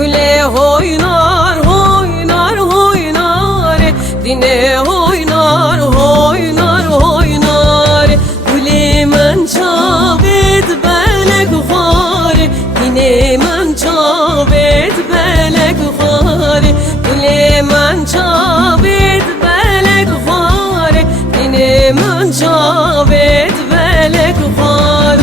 güle oynar oynar oynar, dine oynar oynar oynar. Güle men çabet belek var, dine men çabet belek var. Güle men çabet belek var, dine men çabet belek var.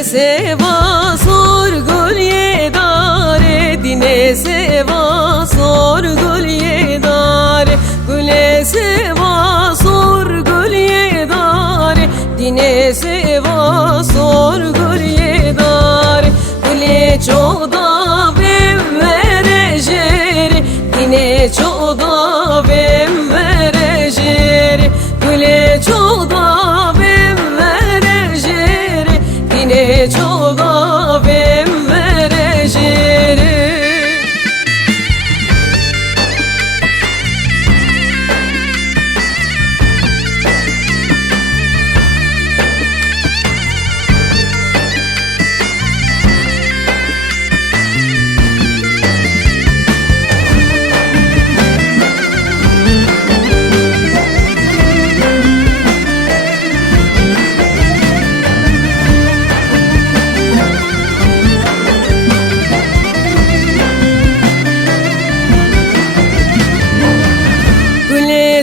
Seva sor gül yedare, dine seva sor gül yedare. Güle seva sor gül yedare, dine seva sor gül yedare. Güle çoda bem verejere, dine çoda bem verejere. Güle çoda bem verejere, dine çoda bem verejere.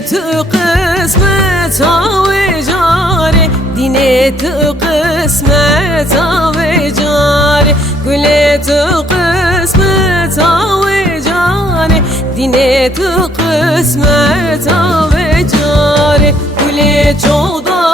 Tu kısmet ve cari, dine tu kısmet ve cari. Güle tu kısmet ve cari, dine tu kısmet ve cari. Güle çoda